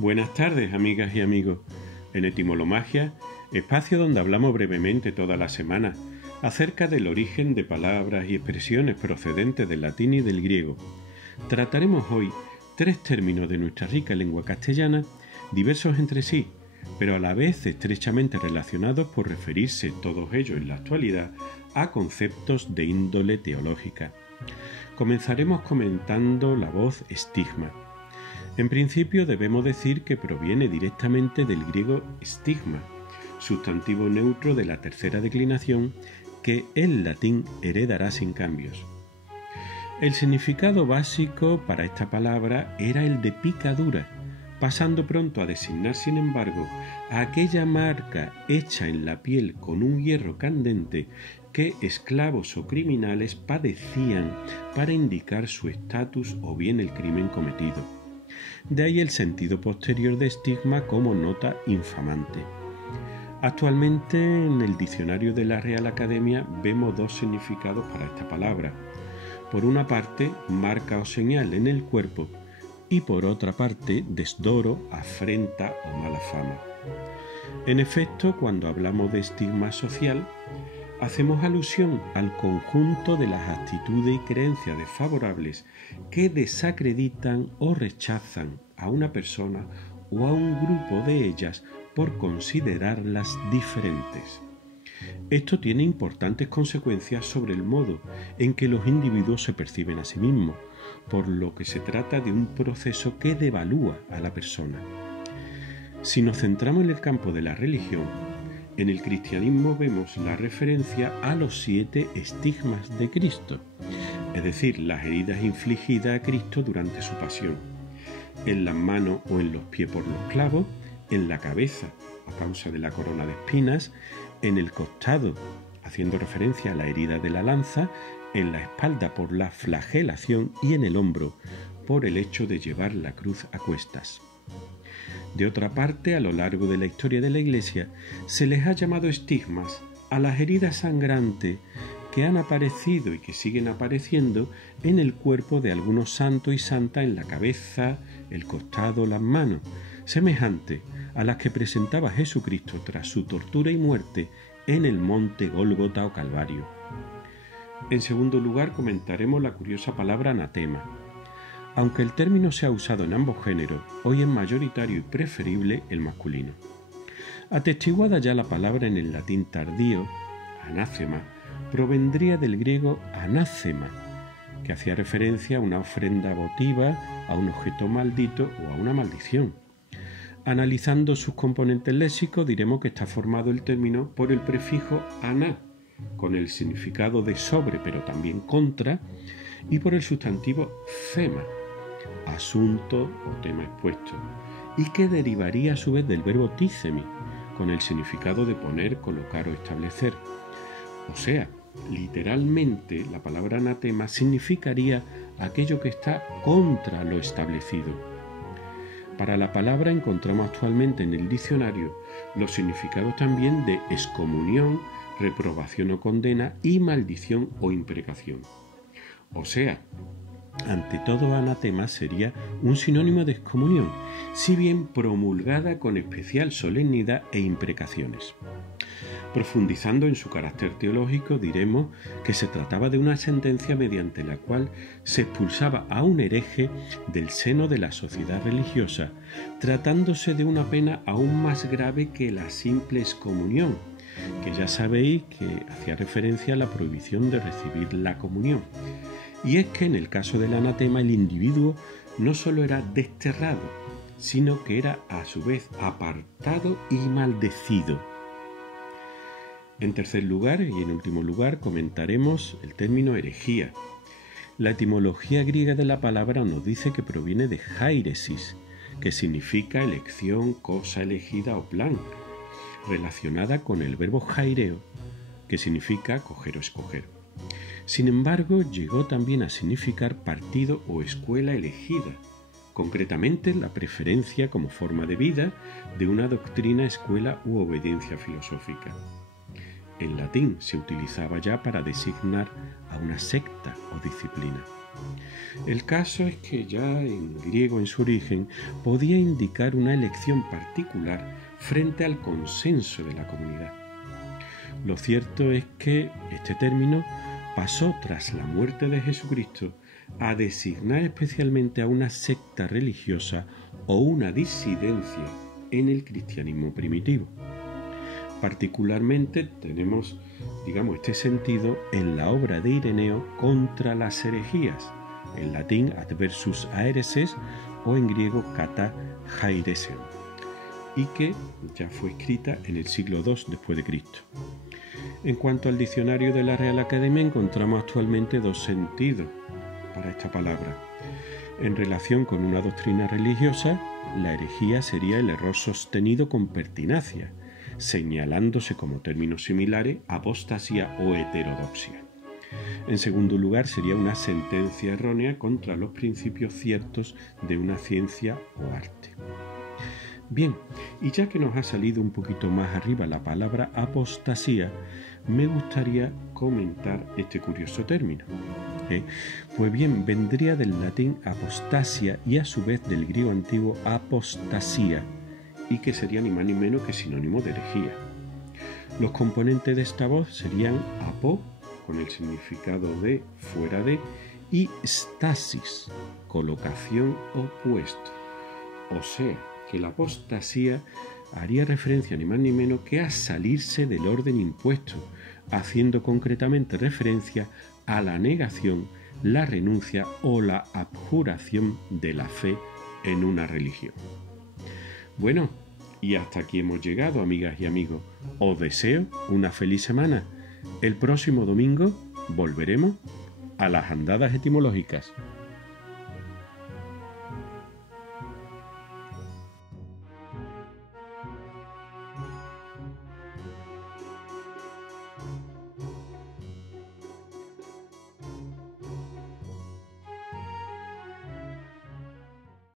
Buenas tardes, amigas y amigos. En Etimolomagia, espacio donde hablamos brevemente toda la semana acerca del origen de palabras y expresiones procedentes del latín y del griego. Trataremos hoy 3 términos de nuestra rica lengua castellana, diversos entre sí, pero a la vez estrechamente relacionados por referirse todos ellos en la actualidad a conceptos de índole teológica. Comenzaremos comentando la voz estigma. En principio debemos decir que proviene directamente del griego stigma, sustantivo neutro de la tercera declinación que el latín heredará sin cambios. El significado básico para esta palabra era el de picadura, pasando pronto a designar, sin embargo, a aquella marca hecha en la piel con un hierro candente que esclavos o criminales padecían para indicar su estatus o bien el crimen cometido. De ahí el sentido posterior de estigma como nota infamante. Actualmente en el diccionario de la Real Academia vemos 2 significados para esta palabra. Por una parte, marca o señal en el cuerpo y por otra parte, desdoro, afrenta o mala fama. En efecto, cuando hablamos de estigma social, hacemos alusión al conjunto de las actitudes y creencias desfavorables que desacreditan o rechazan a una persona o a un grupo de ellas por considerarlas diferentes. Esto tiene importantes consecuencias sobre el modo en que los individuos se perciben a sí mismos, por lo que se trata de un proceso que devalúa a la persona. Si nos centramos en el campo de la religión, en el cristianismo vemos la referencia a los 7 estigmas de Cristo, es decir, las heridas infligidas a Cristo durante su pasión, en las manos o en los pies por los clavos, en la cabeza a causa de la corona de espinas, en el costado, haciendo referencia a la herida de la lanza, en la espalda por la flagelación y en el hombro por el hecho de llevar la cruz a cuestas. De otra parte, a lo largo de la historia de la Iglesia, se les ha llamado estigmas a las heridas sangrantes que han aparecido y que siguen apareciendo en el cuerpo de algunos santos y santas en la cabeza, el costado, las manos, semejante a las que presentaba Jesucristo tras su tortura y muerte en el monte Gólgota o Calvario. En segundo lugar, comentaremos la curiosa palabra anatema. Aunque el término se ha usado en ambos géneros, hoy es mayoritario y preferible el masculino. Atestiguada ya la palabra en el latín tardío, anásema, provendría del griego anácema, que hacía referencia a una ofrenda votiva, a un objeto maldito o a una maldición. Analizando sus componentes léxicos, diremos que está formado el término por el prefijo aná, con el significado de sobre pero también contra, y por el sustantivo thema, asunto o tema expuesto, y que derivaría a su vez del verbo tícemi, con el significado de poner, colocar o establecer. O sea, literalmente la palabra anatema significaría aquello que está contra lo establecido. Para la palabra encontramos actualmente en el diccionario los significados también de excomunión, reprobación o condena y maldición o imprecación. O sea, ante todo anatema sería un sinónimo de excomunión, si bien promulgada con especial solemnidad e imprecaciones. Profundizando en su carácter teológico, diremos que se trataba de una sentencia mediante la cual se expulsaba a un hereje del seno de la sociedad religiosa, tratándose de una pena aún más grave que la simple excomunión, que ya sabéis que hacía referencia a la prohibición de recibir la comunión. Y es que en el caso del anatema el individuo no solo era desterrado, sino que era a su vez apartado y maldecido. En tercer lugar y en último lugar comentaremos el término herejía. La etimología griega de la palabra nos dice que proviene de hairesis, que significa elección, cosa elegida o plan, relacionada con el verbo haireo, que significa coger o escoger. Sin embargo, llegó también a significar partido o escuela elegida, concretamente la preferencia como forma de vida de una doctrina, escuela u obediencia filosófica. En latín se utilizaba ya para designar a una secta o disciplina. El caso es que ya en griego en su origen podía indicar una elección particular frente al consenso de la comunidad. Lo cierto es que este término pasó tras la muerte de Jesucristo a designar especialmente a una secta religiosa o una disidencia en el cristianismo primitivo. Particularmente tenemos, este sentido en la obra de Ireneo contra las herejías, en latín adversus aereses o en griego kata haireseum, y que ya fue escrita en el siglo II después de Cristo. En cuanto al diccionario de la Real Academia, encontramos actualmente dos sentidos para esta palabra. En relación con una doctrina religiosa, la herejía sería el error sostenido con pertinacia, señalándose como términos similares apostasía o heterodoxia. En segundo lugar, sería una sentencia errónea contra los principios ciertos de una ciencia o arte. Bien, y ya que nos ha salido un poquito más arriba la palabra apostasía, me gustaría comentar este curioso término. Pues bien, vendría del latín apostasia y a su vez del griego antiguo apostasía, y que sería ni más ni menos que sinónimo de herejía. Los componentes de esta voz serían apo, con el significado de fuera de, y stasis, colocación o puesto. O sea, que la apostasía haría referencia ni más ni menos que a salirse del orden impuesto, haciendo concretamente referencia a la negación, la renuncia o la abjuración de la fe en una religión. Bueno, y hasta aquí hemos llegado, amigas y amigos. Os deseo una feliz semana. El próximo domingo volveremos a las andadas etimológicas.